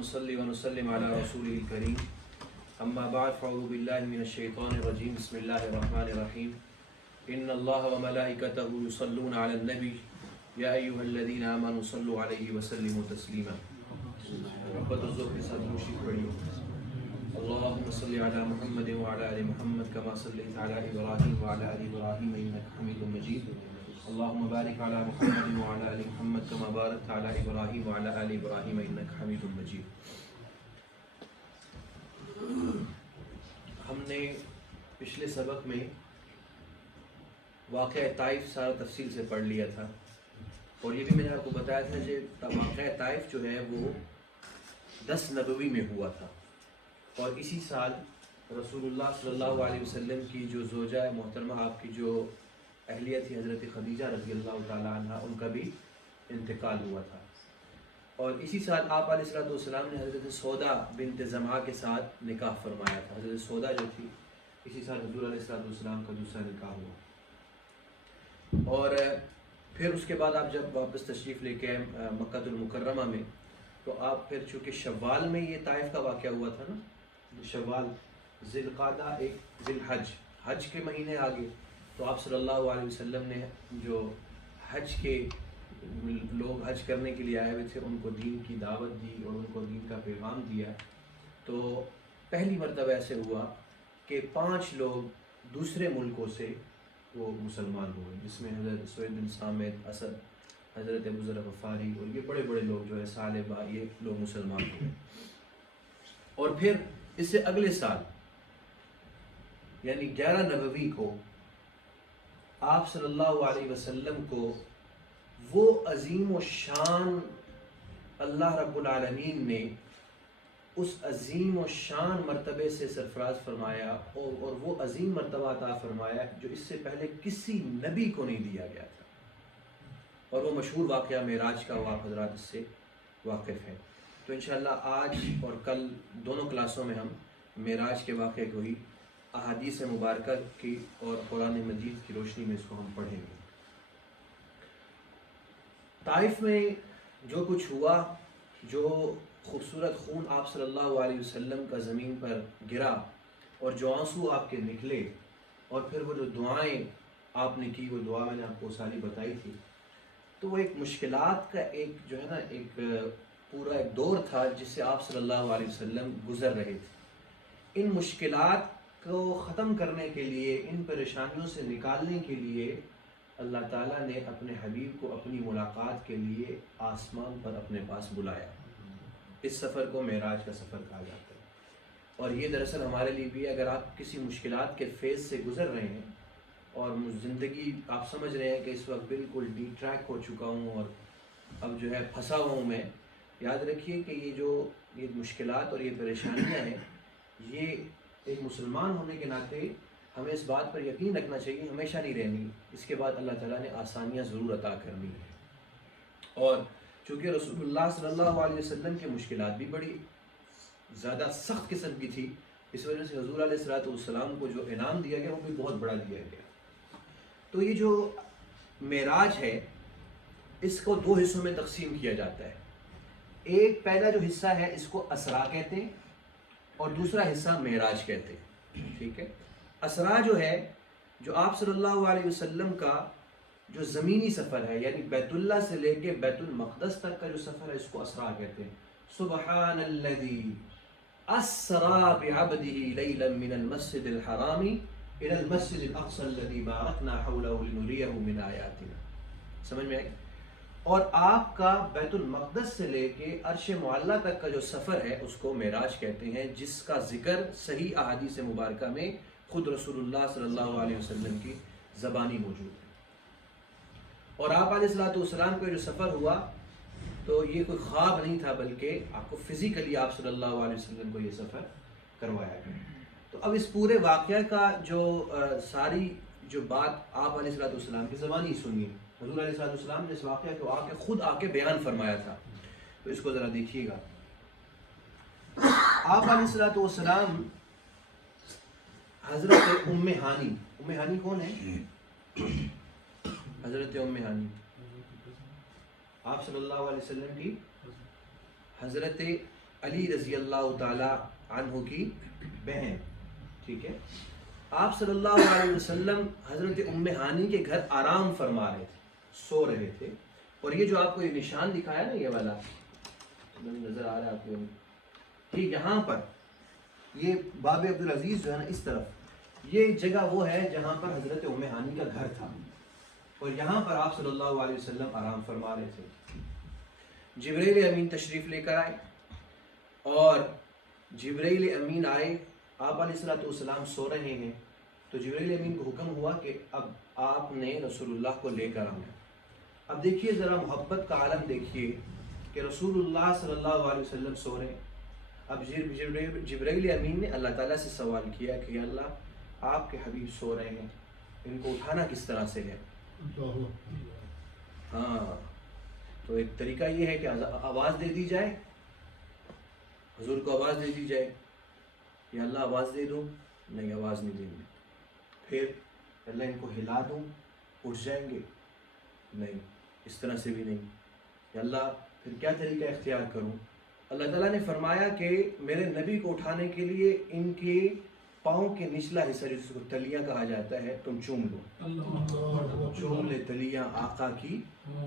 نصلي ونسلم على رسوله الكريم أما بعد فأعوذ بالله من الشيطان الرجيم بسم الله الرحمن الرحيم إن الله وملائكته يصلون على النبي يا أيها الذين آمنوا صلوا عليه وسلموا تسليما ربط الظهر کے ساتھ مشرق پڑھی اللهم صل على محمد وعلى آل محمد كما صليت على إبراهيم وعلى آل إبراهيم إنك حميد مجيد اللهم بارك على محمد وعلى آل محمد كما باركت على إبراهيم وعلى آل إبراهيم إنك حميد مجيد. ہم نے پچھلے سبق میں واقعہ طائف سارا تفصیل سے پڑھ لیا تھا اور یہ بھی میں نے آپ کو بتایا تھا کہ واقعہ طائف جو ہے وہ 10 نبوی میں ہوا تھا اور اسی سال رسول اللہ صلی اللہ علیہ وسلم کی جو زوجہ محترمہ آپ کی جو اہلیہ تھی حضرت خدیجہ رضی اللہ تعالیٰ عنہ ان کا بھی انتقال ہوا تھا اور اسی سال آپ علیہ السلام نے حضرت سودا بنت زمعہ کے ساتھ نکاح فرمایا تھا. حضرت سودا جو تھی اسی سال حضور علیہ السلام کا دوسرا نکاح ہوا اور پھر اس کے بعد آپ جب واپس تشریف لے کے مکہ المکرمہ میں تو آپ پھر چونکہ شوال میں یہ طائف کا واقعہ ہوا تھا نا شوال ذی القعدہ ایک ذی الحج حج کے مہینے آگے تو آپ صلی اللہ علیہ وسلم نے جو حج کے لوگ حج کرنے کے لیے آئے ہوئے تھے ان کو دین کی دعوت دی اور ان کو دین کا پیغام دیا. تو پہلی مرتبہ ایسے ہوا کہ 5 لوگ دوسرے ملکوں سے وہ مسلمان ہوئے جس میں حضرت سوید بن صامت اسد حضرت ابو ذر غفاری اور یہ بڑے بڑے لوگ جو ہے صالبہ یہ لوگ مسلمان ہوئے. اور پھر اس سے اگلے سال یعنی 11 نبوی کو آپ صلی اللہ علیہ وسلم کو وہ عظیم و شان اللہ رب العالمین نے اس عظیم و شان مرتبے سے سرفراز فرمایا اور وہ عظیم مرتبہ عطا فرمایا جو اس سے پہلے کسی نبی کو نہیں دیا گیا تھا اور وہ مشہور واقعہ معراج کا آپ حضرات اس سے واقف ہیں. تو انشاءاللہ آج اور کل دونوں کلاسوں میں ہم معراج کے واقعے کو ہی احادیث مبارکہ کی اور قرآن مجید کی روشنی میں اس کو ہم پڑھیں گے. طائف میں جو کچھ ہوا جو خوبصورت خون آپ صلی اللہ علیہ وسلم کا زمین پر گرا اور جو آنسو آپ کے نکلے اور پھر وہ جو دعائیں آپ نے کی وہ دعا میں نے آپ کو ساری بتائی تھی تو وہ ایک مشکلات کا ایک جو ہے نا ایک پورا ایک دور تھا جس سے آپ صلی اللہ علیہ وسلم گزر رہے تھے. ان مشکلات کو ختم کرنے کے لیے ان پریشانیوں سے نکالنے کے لیے اللہ تعالیٰ نے اپنے حبیب کو اپنی ملاقات کے لیے آسمان پر اپنے پاس بلایا. اس سفر کو معراج کا سفر کہا جاتا ہے اور یہ دراصل ہمارے لیے بھی اگر آپ کسی مشکلات کے فیز سے گزر رہے ہیں اور زندگی آپ سمجھ رہے ہیں کہ اس وقت بالکل ڈی ٹریک ہو چکا ہوں اور اب جو ہے پھنسا ہوا ہوں میں, یاد رکھیے کہ یہ مشکلات اور یہ پریشانیاں ہیں یہ ایک مسلمان ہونے کے ناطے ہمیں اس بات پر یقین رکھنا چاہیے ہمیشہ نہیں رہنی, اس کے بعد اللہ تعالیٰ نے آسانیاں ضرور عطا کرنی ہے. اور چونکہ رسول اللہ صلی اللہ علیہ وسلم کی مشکلات بھی بڑی زیادہ سخت قسم کی تھی اس وجہ سے حضور علیہ السلام کو جو انعام دیا گیا وہ بھی بہت بڑا دیا گیا. تو یہ جو معراج ہے اس کو 2 حصوں میں تقسیم کیا جاتا ہے. ایک پہلا جو حصہ ہے اس کو اسرا کہتے ہیں اور دوسرا حصہ معراج کہتے ہیں. ٹھیک ہے, اسرا جو ہے جو آپ صلی اللہ علیہ وسلم کا جو زمینی سفر ہے یعنی بیت اللہ سے لے کے بیت المقدس تک کا جو سفر ہے اس کو اسرا کہتے ہیں. سبحان الذی اسرا بعبدہ لیلا من المسجد الحرام الى المسجد الاقصى الذی بارکنا حولہ لنریہ من آیاتنا. سمجھ میں آئی؟ اور آپ کا بیت المقدس سے لے کے عرش معلیٰ تک کا جو سفر ہے اس کو معراج کہتے ہیں جس کا ذکر صحیح احادیث مبارکہ میں خود رسول اللہ صلی اللہ علیہ وسلم کی زبانی موجود ہے. اور آپ علیہ السلام کا جو سفر ہوا تو یہ کوئی خواب نہیں تھا بلکہ آپ کو فزیکلی آپ صلی اللہ علیہ وسلم کو یہ سفر کروایا گیا. تو اب اس پورے واقعہ کا جو ساری جو بات آپ علیہ السلام کی زبانی سنیے. حضور علیہ السلام نے اس واقعہ کو خود آ کے بیان فرمایا تھا تو اس کو ذرا دیکھیے گا. آپ علیہ السلام حضرت ام ہانی کون ہے؟ حضرت ام ہانی آپ صلی اللہ علیہ وسلم کی حضرت علی رضی اللہ تعالیٰ عنہ کی بہن، ٹھیک ہے. آپ صلی اللہ علیہ وسلم حضرت ام ہانی کے گھر آرام فرما رہے تھے، سو رہے تھے. اور یہ جو آپ کو یہ نشان دکھایا نا، یہ والا نظر آ رہا ہے آپ کو، ٹھیک، یہاں پر یہ باب عبدالعزیز جو ہے نا اس طرف، یہ جگہ وہ ہے جہاں پر حضرت ام ہانی کا گھر تھا، اور یہاں پر آپ صلی اللہ علیہ وسلم آرام فرما رہے تھے. جبرائیل امین تشریف لے کر آئے، اور جبرائیل امین آئے، آپ علیہ السلام سو رہے ہیں، تو جبرائیل امین کو حکم ہوا کہ اب آپ نے رسول اللہ کو لے کر آنا. اب دیکھیے ذرا محبت کا عالم دیکھیے کہ رسول اللہ صلی اللہ علیہ وسلم سو رہے ہیں. اب جبرائیل امین نے اللہ تعالیٰ سے سوال کیا کہ یا اللہ، آپ کے حبیب سو رہے ہیں، ان کو اٹھانا کس طرح سے ہے؟ ہاں، تو ایک طریقہ یہ ہے کہ آواز دے دی جائے، حضور کو آواز دے دی جائے. یا اللہ آواز دے دوں؟ نہیں، آواز نہیں دیں گے. پھر اللہ ان کو ہلا دوں، اٹھ جائیں گے؟ نہیں، اس طرح سے بھی نہیں. یا اللہ پھر کیا طریقہ اختیار کروں؟ اللہ تعالیٰ نے فرمایا کہ میرے نبی کو اٹھانے کے لیے ان کے پاؤں کے نچلا حصہ جس کو تلیاں کہا جاتا ہے تم چوم لو، چوم لے تلیاں آقا کی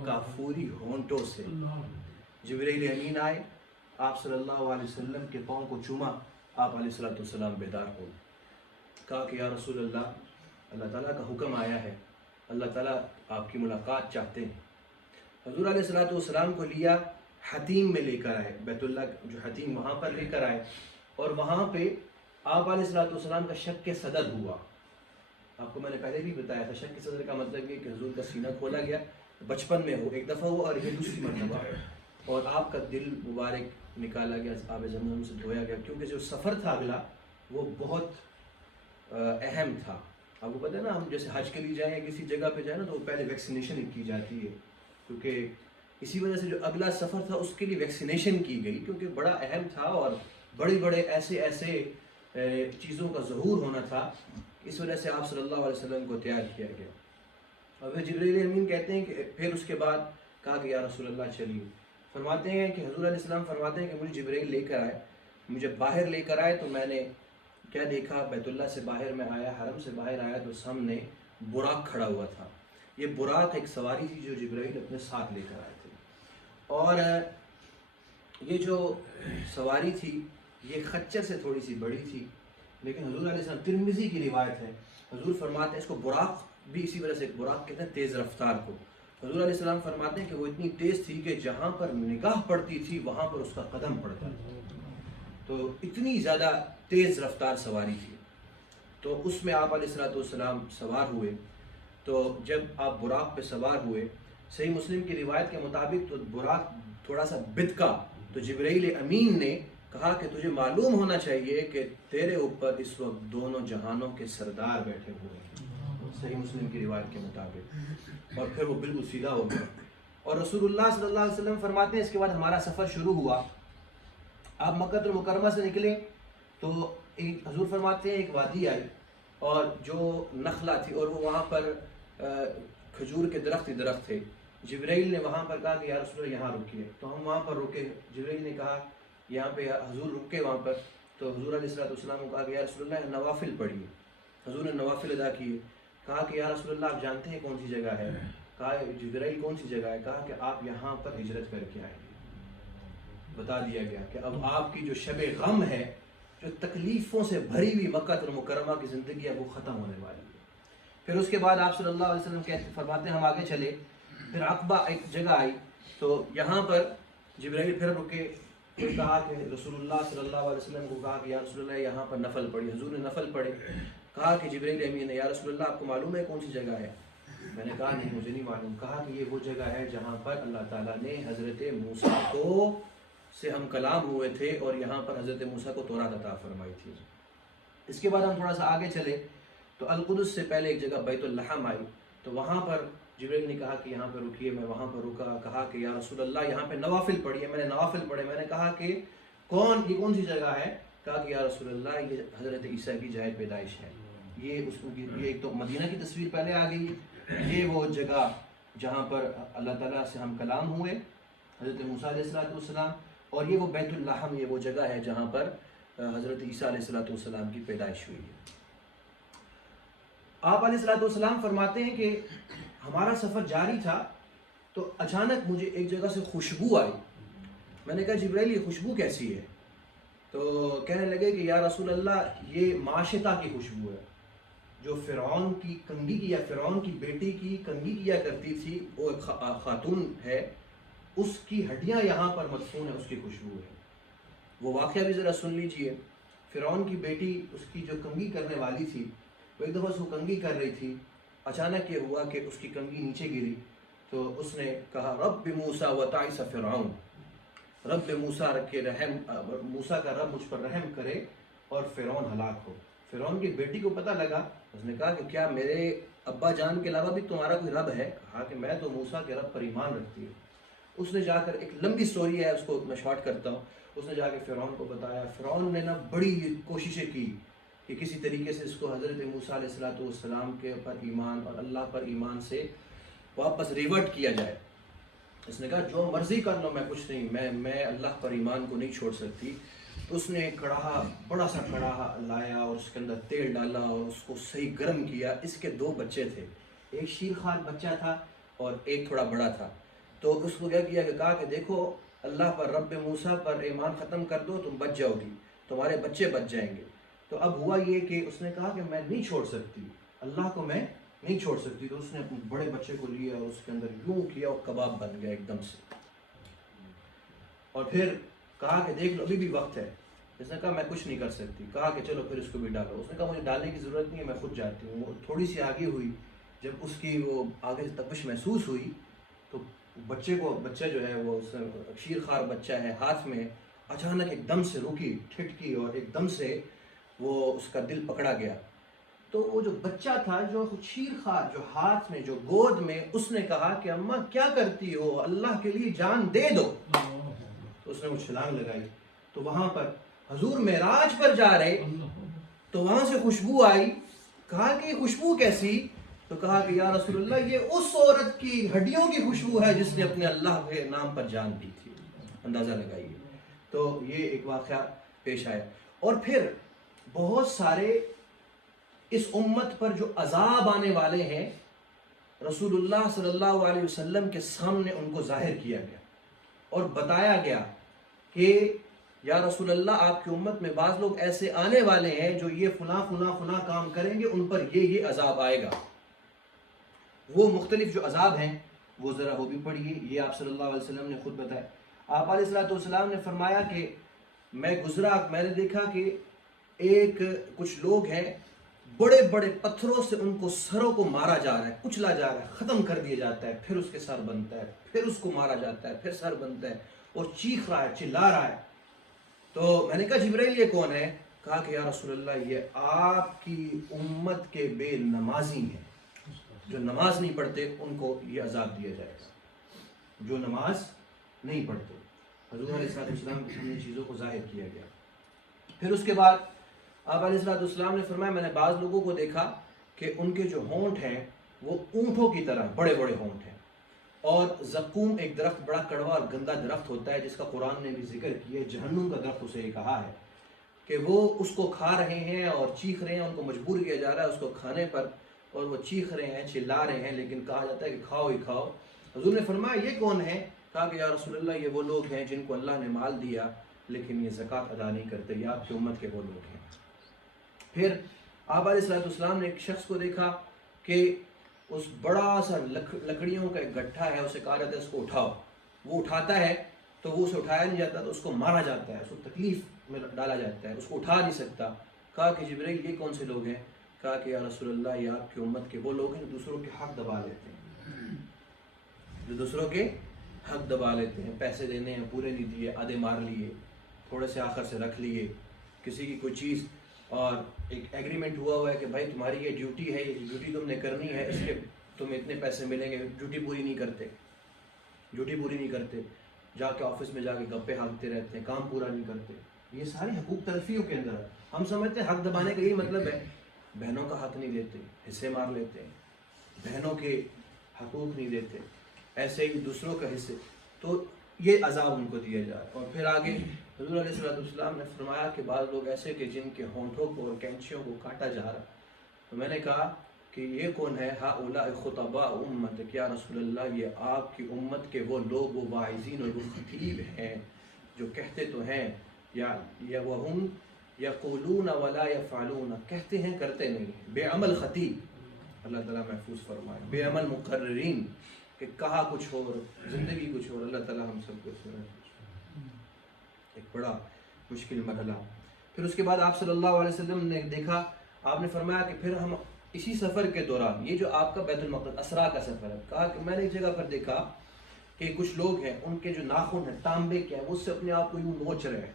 کافوری ہونٹوں سے. جبرائیل امین آئے، آپ صلی اللہ علیہ وسلم کے پاؤں کو چوما، آپ علیہ السلام بیدار ہو. کہا کہ یا رسول اللہ، اللہ تعالیٰ کا حکم آیا ہے، اللہ تعالیٰ آپ کی ملاقات چاہتے ہیں. حضور علیہ السلام کو لیا، حتیم میں لے کر آئے، بیت اللہ جو حتیم وہاں پر لے کر آئے، اور وہاں پہ آپ علیہ السلام کا شق صدر ہوا. آپ کو میں نے پہلے بھی بتایا تھا، شق صدر کا مطلب یہ کہ حضور کا سینہ کھولا گیا، بچپن میں ہو ایک دفعہ ہوا، اور یہ دوسری مرتبہ، اور آپ کا دل مبارک نکالا گیا، آب زمزم سے دھویا گیا، کیونکہ جو سفر تھا اگلا وہ بہت اہم تھا. آپ کو پتہ ہے نا، ہم جیسے حج کے لیے جائیں یا کسی جگہ پہ جائیں نا تو پہلے ویکسینیشن کی جاتی ہے، کیونکہ اسی وجہ سے جو اگلا سفر تھا اس کے لیے ویکسینیشن کی گئی، کیونکہ بڑا اہم تھا اور بڑے ایسے چیزوں کا ظہور ہونا تھا، اس وجہ سے آپ صلی اللہ علیہ وسلم کو تیار کیا گیا. اور پھر جبرائیل امین کہتے ہیں کہ پھر اس کے بعد کہا کہ یا رسول اللہ چلیے. فرماتے ہیں کہ حضور علیہ السلام فرماتے ہیں کہ مجھے جبرائیل لے کر آئے، مجھے باہر لے کر آئے تو میں نے کیا دیکھا، بیت اللہ سے باہر میں آیا، حرم سے باہر آیا تو سامنے براق کھڑا ہوا تھا. یہ براق ایک سواری تھی جو جبرائیل اپنے ساتھ لے کر آئے تھے، اور یہ جو سواری تھی یہ خچر سے تھوڑی سی بڑی تھی، لیکن حضور علیہ السلام، ترمذی کی روایت ہے، حضور فرماتے ہیں اس کو براق بھی اسی وجہ سے براق کہتے ہیں تیز رفتار کو. حضور علیہ السلام فرماتے ہیں کہ وہ اتنی تیز تھی کہ جہاں پر نگاہ پڑتی تھی وہاں پر اس کا قدم پڑتا تھا، تو اتنی زیادہ تیز رفتار سواری تھی. تو اس میں آپ علیہ السلام سوار ہوئے. تو جب آپ براق پہ سوار ہوئے، صحیح مسلم کی روایت کے مطابق تو براق تھوڑا سا بدکا، تو جبرائیل امین نے کہا کہ تجھے معلوم ہونا چاہیے کہ تیرے اوپر اس وقت دونوں جہانوں کے سردار بیٹھے ہوئے ہیں، صحیح مسلم کی روایت کے مطابق. اور پھر وہ بالکل سیدھا ہو گیا. اور رسول اللہ صلی اللہ علیہ وسلم فرماتے ہیں اس کے بعد ہمارا سفر شروع ہوا. آپ مکہ المکرمہ سے نکلے تو حضور فرماتے ہیں ایک وادی آئی، اور جو نخلہ تھی، اور وہ وہاں پر کھجور کے درخت تھے. جبرائیل نے وہاں پر کہا کہ یا رسول اللہ یہاں رکیے، تو ہم وہاں پر رکے. جبرائیل نے کہا یہاں پہ حضور رکے وہاں پر، تو حضور علیہ السلام کو کہا کہ یا رسول اللہ نوافل پڑھیے. حضور نے نوافل ادا کیے. کہا کہ یا رسول اللہ آپ جانتے ہیں کون سی جگہ ہے؟ کہا جبرائیل کون سی جگہ ہے؟ کہا کہ آپ یہاں پر ہجرت کر کے آئیں گے. بتا دیا گیا کہ اب آپ کی جو شب غم ہے، جو تکلیفوں سے بھری ہوئی مکہ المکرمہ کی زندگی ہے، وہ ختم ہونے والی ہے. پھر اس کے بعد آپ صلی اللہ علیہ وسلم فرماتے ہیں ہم آگے چلے. پھر عقبہ ایک جگہ آئی، تو یہاں پر جبرائیل پھر رکے. پھر کہا کہ رسول اللہ صلی اللہ علیہ وسلم کو کہا کہ یا رسول اللہ یہاں پر نفل پڑھی. حضور نے نفل پڑھے. کہا کہ جبرائیل امین نے یا رسول اللہ آپ کو معلوم ہے کون سی جگہ ہے؟ میں نے کہا نہیں مجھے نہیں معلوم. کہا کہ یہ وہ جگہ ہے جہاں پر اللہ تعالیٰ نے حضرت موسیٰ کو سے ہم کلام ہوئے تھے، اور یہاں پر حضرت موسیٰ کو تورات عطا فرمائی تھی. اس کے بعد ہم تھوڑا سا آگے چلے تو القدس سے پہلے ایک جگہ بیت اللحم آئی، تو وہاں پر جبرائیل نے کہا کہ یہاں پہ رکیے. میں وہاں پر رکا. کہا کہ یا رسول اللہ یہاں پہ نوافل پڑھیے. میں نے نوافل پڑھے. میں نے کہا کہ یہ کون سی جگہ ہے؟ کہا کہ یا رسول اللہ یہ حضرت عیسیٰ کی جائے پیدائش ہے. یہ ایک تو مدینہ کی تصویر پہلے آ گئی. یہ وہ جگہ جہاں پر اللہ تعالیٰ سے ہم کلام ہوئے، حضرت موسیٰ علیہ السلام، اور یہ وہ بیت اللحم، یہ وہ جگہ ہے جہاں پر حضرت عیسیٰ علیہ السلام کی پیدائش ہوئی ہے۔ آپ علیہ السلام فرماتے ہیں کہ ہمارا سفر جاری تھا تو اچانک مجھے ایک جگہ سے خوشبو آئی۔ میں نے کہا جبرائیل یہ خوشبو کیسی ہے؟ تو کہنے لگے کہ یا رسول اللہ یہ معاشطہ کی خوشبو ہے، جو فرعون کی کنگھی کی یا فرعون کی بیٹی کی کنگھی کیا کرتی تھی، وہ ایک خاتون ہے، اس کی ہڈیاں یہاں پر مدفون ہیں، اس کی خوشبو ہے۔ وہ واقعہ بھی ذرا سن لیجئے۔ فرعون کی بیٹی اس کی جو کنگھی کرنے والی تھی، وہ ایک دفعہ اس کو کنگھی کر رہی تھی، اچانک یہ ہوا کہ اس کی کنگھی نیچے گری تو اس نے کہا رب موسیٰ وتعس فرعون، رب موسیٰ کے رحم، موسیٰ کا رب مجھ پر رحم کرے اور فرعون ہلاک ہو۔ فرعون کی بیٹی کو پتہ لگا، اس نے کہا کہ کیا میرے ابا جان کے علاوہ بھی تمہارا کوئی رب ہے؟ کہا کہ میں تو موسیٰ کے رب پر ایمان رکھتی ہوں۔ اس نے جا کر، ایک لمبی سٹوری ہے، اس کو میں شارٹ کرتا ہوں، اس نے جا کے فرعون کو بتایا۔ فرعون نے نا بڑی کوششیں کی کہ کسی طریقے سے اس کو حضرت موسیٰ علیہ السلام کے پر ایمان اور اللہ پر ایمان سے واپس ریورٹ کیا جائے۔ اس نے کہا جو مرضی کر لو، میں کچھ نہیں، میں اللہ پر ایمان کو نہیں چھوڑ سکتی۔ تو اس نے کڑاہا، بڑا سا کڑاہا لایا اور اس کے اندر تیل ڈالا اور اس کو صحیح گرم کیا۔ اس کے 2 بچے تھے، ایک شیرخوار بچہ تھا اور ایک تھوڑا بڑا تھا۔ تو اس کو کیا کیا کہ کہا کہ دیکھو اللہ پر، رب موسیٰ پر ایمان ختم کر دو، تم بچ جاؤ گی، تمہارے بچے بچ جائیں گے۔ تو اب ہوا یہ کہ اس نے کہا کہ میں نہیں چھوڑ سکتی، اللہ کو میں نہیں چھوڑ سکتی۔ تو اس نے اپنے بڑے بچے کو لیا اور اس کے اندر یوں کیا اور کباب بن گیا ایک دم سے۔ اور پھر کہا کہ دیکھ لو ابھی بھی وقت ہے۔ اس نے کہا میں کچھ نہیں کر سکتی۔ کہا کہ چلو پھر اس کو بھی ڈالو۔ اس نے کہا مجھے ڈالنے کی ضرورت نہیں ہے، میں خود جاتی ہوں۔ وہ تھوڑی سی آگے ہوئی، جب اس کی وہ آگے تپش محسوس ہوئی تو بچہ جو ہے وہ شیرخوار بچہ ہے، ہاتھ میں اچانک ایک دم سے رکی، ٹھٹکی اور ایک دم سے وہ اس کا دل پکڑا گیا۔ تو وہ جو بچہ تھا، جو شیرخوار، جو ہاتھ میں، جو گود میں، اس نے کہا کہ اماں کیا کرتی ہو، اللہ کے لیے جان دے دو۔ تو اس نے وہ چھلانگ لگائی۔ تو وہاں پر حضور معراج پر جا رہے تو وہاں سے خوشبو آئی۔ کہا کہ یہ خوشبو کیسی؟ تو کہا کہ یا رسول اللہ یہ اس عورت کی ہڈیوں کی خوشبو ہے جس نے اپنے اللہ کے نام پر جان دی تھی۔ اندازہ لگائیے۔ تو یہ ایک واقعہ پیش آیا۔ اور پھر بہت سارے اس امت پر جو عذاب آنے والے ہیں، رسول اللہ صلی اللہ علیہ وسلم کے سامنے ان کو ظاہر کیا گیا اور بتایا گیا کہ یا رسول اللہ آپ کی امت میں بعض لوگ ایسے آنے والے ہیں جو یہ فلاں کام کریں گے، ان پر یہ عذاب آئے گا۔ وہ مختلف جو عذاب ہیں وہ ذرا وہ بھی پڑھیے، یہ آپ صلی اللہ علیہ وسلم نے خود بتایا۔ آپ علیہ السلام نے فرمایا کہ میں گزرا، میں نے دیکھا کہ کچھ لوگ ہیں، بڑے بڑے پتھروں سے ان کو سروں کو مارا جا رہا ہے، کچلا جا رہا ہے، ختم کر دیا جاتا ہے، پھر اس کے سر بنتا ہے، پھر اس کو مارا جاتا ہے، پھر سر بنتا ہے، اور چیخ رہا ہے، چلا رہا ہے۔ تو میں نے کہا جبرائیل یہ کون ہے؟ کہا کہ یا رسول اللہ یہ آپ کی امت کے بے نمازی ہیں، جو نماز نہیں پڑھتے ان کو یہ عذاب دیا جائے گا، جو نماز نہیں پڑھتے۔ حضور علیہ السلام کے سامنے چیزوں کو ظاہر کیا گیا۔ پھر اس کے بعد آپ علیہ السلام نے فرمایا میں نے بعض لوگوں کو دیکھا کہ ان کے جو ہونٹ ہیں وہ اونٹوں کی طرح بڑے بڑے ہونٹ ہیں، اور زقوم ایک درخت، بڑا کڑوا اور گندا درخت ہوتا ہے جس کا قرآن نے بھی ذکر کیا ہے، جہنم کا درخت اسے کہا ہے، کہ وہ اس کو کھا رہے ہیں اور چیخ رہے ہیں، ان کو مجبور کیا جا رہا ہے اس کو کھانے پر، اور وہ چیخ رہے ہیں، چلا رہے ہیں، لیکن کہا جاتا ہے کہ کھاؤ ہی کھاؤ۔ حضور نے فرمایا یہ کون ہے؟ کہا کہ یا رسول اللہ یہ وہ لوگ ہیں جن کو اللہ نے مال دیا لیکن یہ زکوٰۃ ادا نہیں کرتے، یہ آپ کی امت کے وہ لوگ ہیں۔ پھر آپ علیہ السلام نے ایک شخص کو دیکھا کہ اس بڑا سا لکڑیوں کا ایک گٹھا ہے، اسے کہا جاتا ہے اس کو اٹھاؤ، وہ اٹھاتا ہے تو وہ اسے اٹھایا نہیں جاتا، تو اس کو مارا جاتا ہے، اس کو تکلیف میں ڈالا جاتا ہے، اس کو اٹھا نہیں سکتا۔ کہا کہ جبرائیل یہ کون سے لوگ ہیں؟ کہا کہ یا رسول اللہ یہ آپ کی امت کے وہ لوگ ہیں جو دوسروں کے حق دبا لیتے ہیں، جو دوسروں کے حق دبا لیتے ہیں، پیسے دینے ہیں پورے نہیں دیے، آدھے مار لیے، تھوڑے سے آخر سے رکھ لیے، کسی کی کوئی چیز، اور ایک ایگریمنٹ ہوا ہے کہ بھائی تمہاری یہ ڈیوٹی ہے، یہ ڈیوٹی تم نے کرنی ہے، اس کے تمہیں اتنے پیسے ملیں گے، ڈیوٹی پوری نہیں کرتے، جا کے آفس میں جا کے گپے ہانکتے رہتے ہیں، کام پورا نہیں کرتے۔ یہ سارے حقوق تلفیوں کے اندر ہے۔ ہم سمجھتے ہیں حق دبانے کا یہی مطلب ہے، بہنوں کا حق نہیں دیتے، حصے مار لیتے ہیں، بہنوں کے حقوق نہیں دیتے، ایسے ہی دوسروں کا حصے۔ تو یہ عذاب ان کو دیا جائے۔ اور پھر آگے حضور علیہ السلام نے فرمایا کہ بعض لوگ ایسے کہ جن کے ہونٹوں کو اور کینچیوں کو کاٹا جا رہا، تو میں نے کہا کہ یہ کون ہے؟ ہؤلاء خطباء امتک، یا رسول اللہ یہ آپ کی امت کے وہ لوگ، وہ واعظین اور وہ خطیب ہیں جو کہتے تو ہیں یا وہم یقولون ولا یفعلون، کہتے ہیں کرتے نہیں، بے عمل خطیب، اللہ تعالیٰ محفوظ فرمائے، بے عمل مقررین، کہ کہا کچھ اور زندگی کچھ اور، اللہ تعالیٰ ہم سب کو اس میں ایک بڑا مشکل مرحلہ۔ پھر اس کے بعد آپ صلی اللہ علیہ وسلم نے دیکھا، آپ نے فرمایا کہ پھر ہم اسی سفر کے دوران، یہ جو آپ کا بیت المقدس اسرا کا سفر ہے، کہا کہ میں نے ایک جگہ پر دیکھا کہ کچھ لوگ ہیں ان کے جو ناخن ہیں تانبے کے ہیں، وہ اس سے اپنے آپ کو یوں نوچ رہے ہیں،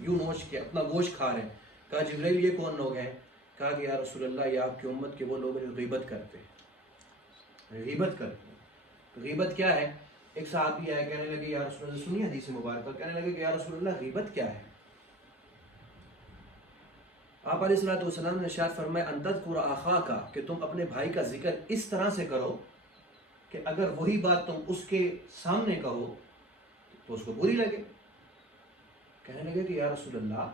یوں نوچ کے اپنا گوشت کھا رہے ہیں۔ کہا جبرائیل یہ کون لوگ ہیں؟ کہا کہ یا رسول اللہ یہ آپ کی امت کے وہ لوگ ہیں جو غیبت کرتے ہیں، غیبت کرتے ہیں۔ غیبت کیا ہے؟ ایک صحابی آئے، کہنے لگے یا رسول اللہ، سنیے حدیث مبارکہ، کہنے لگے کہ یا رسول اللہ غیبت کیا ہے؟ آپ علیہ السلام نے ارشاد فرمایا ان تذکر اخاک، کہ تم اپنے بھائی کا ذکر اس طرح سے کرو کہ اگر وہی بات تم اس کے سامنے کہو تو اس کو بری لگے۔ کہنے لگے کہ یا رسول اللہ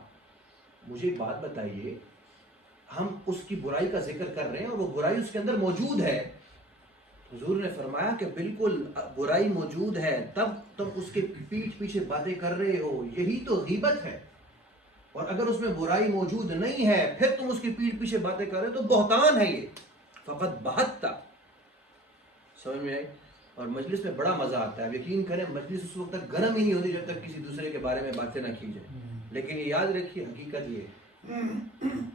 مجھے ایک بات بتائیے، ہم اس کی برائی کا ذکر کر رہے ہیں اور وہ برائی اس کے اندر موجود ہے۔ حضور نے فرمایا کہ بالکل برائی موجود ہے، تب تم اس کے پیٹھ پیچھے باتیں کر رہے ہو، یہی تو غیبت ہے۔ اور اگر اس میں برائی موجود نہیں ہے پھر تم اس کی پیٹھ پیچھے باتیں کر رہے تو بہتان ہے، یہ فقط بہتا۔ سمجھ میں آئی؟ اور مجلس میں بڑا مزہ آتا ہے، یقین کریں مجلس اس وقت تک گرم ہی نہیں ہوتی جب تک کسی دوسرے کے بارے میں باتیں نہ کی جائیں، لیکن یہ یاد رکھیے حقیقت یہ ہے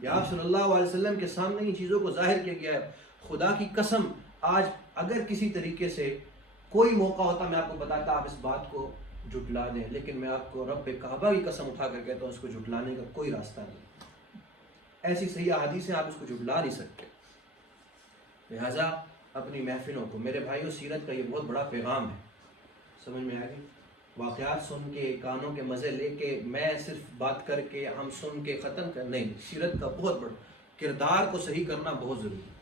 کہ آپ صلی اللہ علیہ وسلم کے سامنے ان چیزوں کو ظاہر کیا گیا ہے۔ خدا کی قسم آج اگر کسی طریقے سے کوئی موقع ہوتا میں آپ کو بتاتا آپ اس بات کو جھٹلا دیں، لیکن میں آپ کو رب کعبہ کی قسم اٹھا کر کہتا ہوں اس کو جھٹلانے کا کوئی راستہ نہیں، ایسی صحیح احادیث ہیں آپ اس کو جھٹلا نہیں سکتے۔ لہٰذا اپنی محفلوں کو، میرے بھائیوں سیرت کا یہ بہت بڑا پیغام ہے، سمجھ میں آ گئی؟ واقعات سن کے کانوں کے مزے لے کے میں صرف بات کر کے ہم سن کے ختم کر نہیں، سیرت کا بہت بڑا کردار کو صحیح کرنا بہت ضروری ہے۔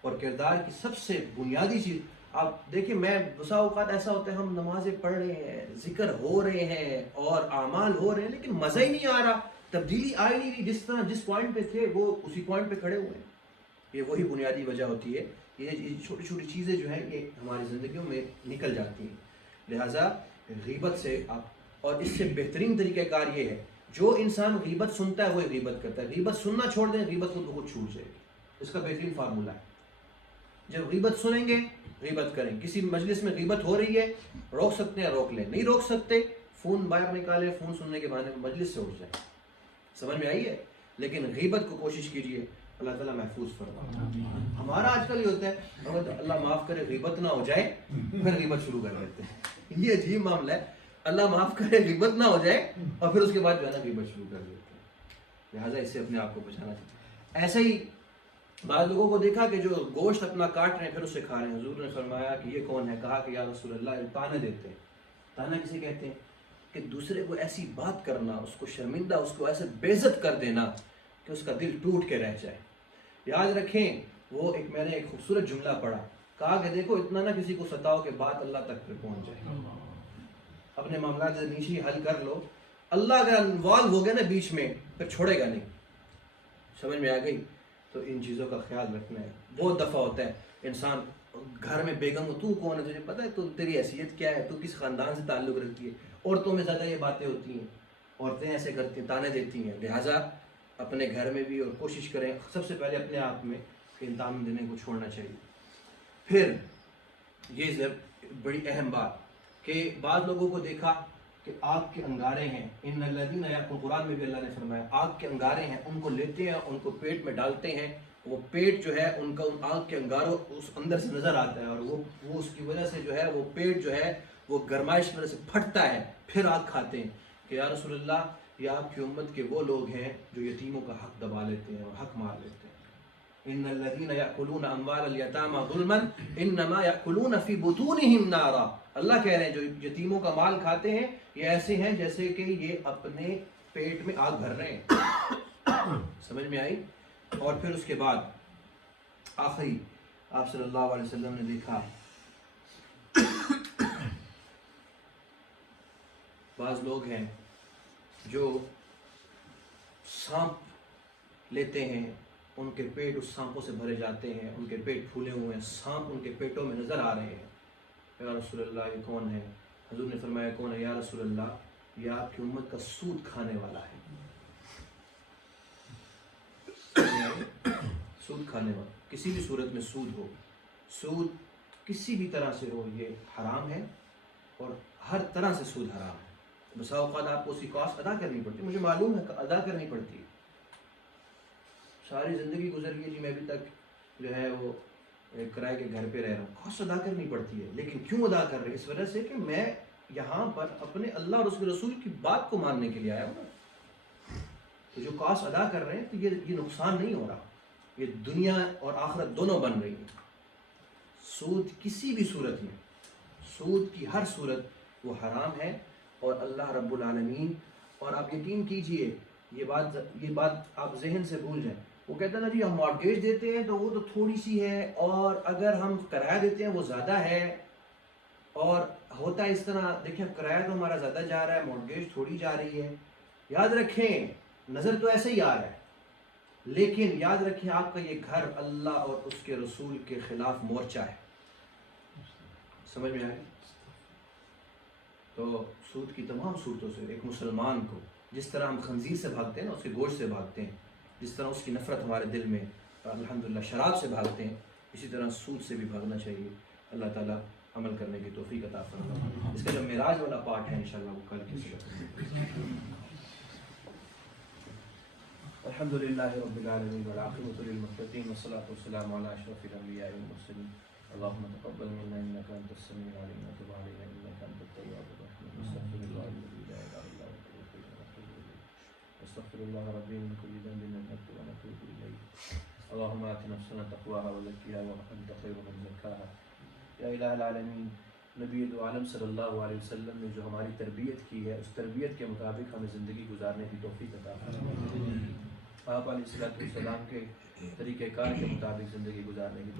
اور کردار کی سب سے بنیادی چیز آپ دیکھیں، میں بسا اوقات ایسا ہوتا ہے ہم نمازیں پڑھ رہے ہیں، ذکر ہو رہے ہیں اور اعمال ہو رہے ہیں لیکن مزہ ہی نہیں آ رہا، تبدیلی آ نہیں رہی، جس طرح جس پوائنٹ پہ تھے وہ اسی پوائنٹ پہ کھڑے ہوئے ہیں۔ یہ وہی بنیادی وجہ ہوتی ہے، یہ چھوٹی چھوٹی چیزیں جو ہیں یہ ہماری زندگیوں میں نکل جاتی ہیں۔ لہٰذا غیبت سے آپ، اور اس سے بہترین طریقہ کار یہ ہے جو انسان غیبت سنتا ہے وہی غیبت کرتا ہے، غیبت سننا چھوڑ دیں غیبت خود بخود چھوٹ جائے گی۔ اس کا بہترین فارمولہ ہے، جب غیبت سنیں گے غیبت کریں۔ کسی مجلس میں غیبت ہو رہی ہے روک سکتے ہیں روک لیں، نہیں روک سکتے فون باہر نکالیں، فون سننے کے بہانے مجلس سے اٹھ جائیں۔ سمجھ میں آئی ہے؟ لیکن غیبت کو کوشش کیجیے، اللہ تعالیٰ محفوظ فرمائے۔ ہمارا آج کل یہ ہوتا ہے اللہ معاف کرے غیبت نہ ہو جائے پھر غیبت شروع کر دیتے ہیں، یہ عجیب معاملہ ہے، اللہ معاف کرے غیبت نہ ہو جائے اور پھر اس کے بعد جو ہے نا غیبت شروع کر دیتے ہیں۔ لہٰذا اس سے اپنے آپ کو بچانا چاہیے۔ ایسے ہی بعض لوگوں کو دیکھا کہ جو گوشت اپنا کاٹ رہے ہیں پھر اسے کھا رہے ہیں، حضور نے فرمایا کہ یہ کون ہے؟ کہا کہ یا رسول اللہ تانے دیتے ہیں۔ تانا کسے کہتے ہیں؟ کہ دوسرے کو ایسی بات کرنا، اس کو شرمندہ، اس کو ایسے بے عزت کر دینا کہ اس کا دل ٹوٹ کے رہ جائے۔ یاد رکھیں وہ میں نے ایک خوبصورت جملہ پڑھا، کہا کہ دیکھو اتنا نہ کسی کو ستاؤ کہ بات اللہ تک پہ پہنچ جائے، اپنے معاملات نیچے حل کر لو، اللہ اگر انوالو ہو گیا نا بیچ میں پھر چھوڑے گا نہیں۔ سمجھ میں آ گئی؟ تو ان چیزوں کا خیال رکھنا ہے۔ بہت دفعہ ہوتا ہے انسان گھر میں بیگم ہو، تو کون ہے تجھے پتہ ہے، تو تیری حیثیت کیا ہے، تو کس خاندان سے تعلق رکھتی ہے، عورتوں میں زیادہ یہ باتیں ہوتی ہیں، عورتیں ایسے کرتی ہیں، تانے دیتی ہیں۔ لہٰذا اپنے گھر میں بھی اور کوشش کریں سب سے پہلے اپنے آپ میں ان تانے دینے کو چھوڑنا چاہیے۔ پھر یہ بڑی اہم بات کہ بعض لوگوں کو دیکھا کہ آگ کے انگارے ہیں، ان الذین یأکلون، قرآن میں بھی اللہ نے فرمایا آگ کے انگارے ہیں، ان کو لیتے ہیں ان کو پیٹ میں ڈالتے ہیں، وہ پیٹ جو ہے ان کا ان آگ کے انگاروں اس اندر سے نظر آتا ہے، اور وہ اس کی وجہ سے جو ہے وہ پیٹ جو ہے وہ گرمائش کی وجہ سے پھٹتا ہے، پھر آگ کھاتے ہیں کہ یا رسول اللہ یہ آپ کی امت کے وہ لوگ ہیں جو یتیموں کا حق دبا لیتے ہیں اور حق مار لیتے ہیں۔ ان الذین یأکلون اموال الیتامی ظلما انما یأکلون فی بطونہم نارا، اللہ کہہ رہے ہیں جو یتیموں کا مال کھاتے ہیں یہ ایسے ہیں جیسے کہ یہ اپنے پیٹ میں آگ بھر رہے ہیں۔ سمجھ میں آئی؟ اور پھر اس کے بعد آخری آپ صلی اللہ علیہ وسلم نے دیکھا بعض لوگ ہیں جو سانپ لیتے ہیں، ان کے پیٹ اس سانپوں سے بھرے جاتے ہیں، ان کے پیٹ پھولے ہوئے ہیں، سانپ ان کے پیٹوں میں نظر آ رہے ہیں۔ یا رسول اللہ یہ کون ہے؟ حضور نے فرمایا کون ہے؟ یا رسول اللہ یہ آپ کی امت کا سود کھانے والا ہے۔ سود کھانے والا، کسی بھی صورت میں سود ہو، سود کسی بھی طرح سے ہو، یہ حرام ہے، اور ہر طرح سے سود حرام ہے۔ بسا اوقات آپ کو اس کی کاسٹ ادا کرنی پڑتی ہے، مجھے معلوم ہے ادا کرنی پڑتی ہے، ساری زندگی گزر گئی جی، میں ابھی تک جو ہے وہ کرائے کے گھر پہ رہ رہا ہوں، کاسٹ ادا کرنی پڑتی ہے۔ لیکن کیوں ادا کر رہے ہیں؟ اس وجہ سے کہ میں یہاں پر اپنے اللہ اور اس کے رسول کی بات کو ماننے کے لیے آیا ہوں۔ تو جو کاسٹ ادا کر رہے ہیں تو یہ نقصان نہیں ہو رہا، یہ دنیا اور آخرت دونوں بن رہی ہے۔ سود کسی بھی صورت میں، سود کی ہر صورت وہ حرام ہے، اور اللہ رب العالمین، اور آپ یقین کیجئے یہ بات آپ ذہن سے بھول جائیں، وہ کہتے ہیں نا جی ہم مارگیج دیتے ہیں تو وہ تو تھوڑی سی ہے، اور اگر ہم کرایہ دیتے ہیں وہ زیادہ ہے، اور ہوتا ہے اس طرح، دیکھیں کرایہ تو ہمارا زیادہ جا رہا ہے، مارگیج تھوڑی جا رہی ہے۔ یاد رکھیں نظر تو ایسے ہی آ رہا ہے، لیکن یاد رکھیں آپ کا یہ گھر اللہ اور اس کے رسول کے خلاف مورچہ ہے۔ سمجھ میں آئے؟ تو سود کی تمام صورتوں سے ایک مسلمان کو، جس طرح ہم خنزیر سے بھاگتے ہیں نا، اس کے گوشت سے بھاگتے ہیں، جس طرح اس کی نفرت ہمارے دل میں الحمدللہ شراب سے بھاگتے ہیں، اسی طرح سود سے بھی بھاگنا چاہیے۔ اللہ تعالیٰ عمل کرنے کی توفیق عطا فرمائے۔ اس کا جو معراج والا پارٹ ہے انشاءاللہ وہ کل کی صورت۔ الحمدللہ رب العالمین والعاقبۃ للمتقین والصلاۃ والسلام علی اشرف الانبیاء والمرسلین۔ اللهم تقبل منا انك انت السميع العليم وتب علينا انك انت التواب الرحيم۔ استغفر الله الذي لا اله الا هو الحي القيوم، استغفر الله ربي من كل ذنب نذنبه ونتوب اليه۔ اللهم آت نفسنا تقواها وزكها وانت خير من زكاها۔ یا الہ العالمین، نبی دو عالم صلی اللہ علیہ وسلم نے جو ہماری تربیت کی ہے، اس تربیت کے مطابق ہمیں زندگی گزارنے کی توفیق عطا فرمائے۔ آپ علیہ السلام کے طریقہ کار کے مطابق زندگی گزارنے کی توفیق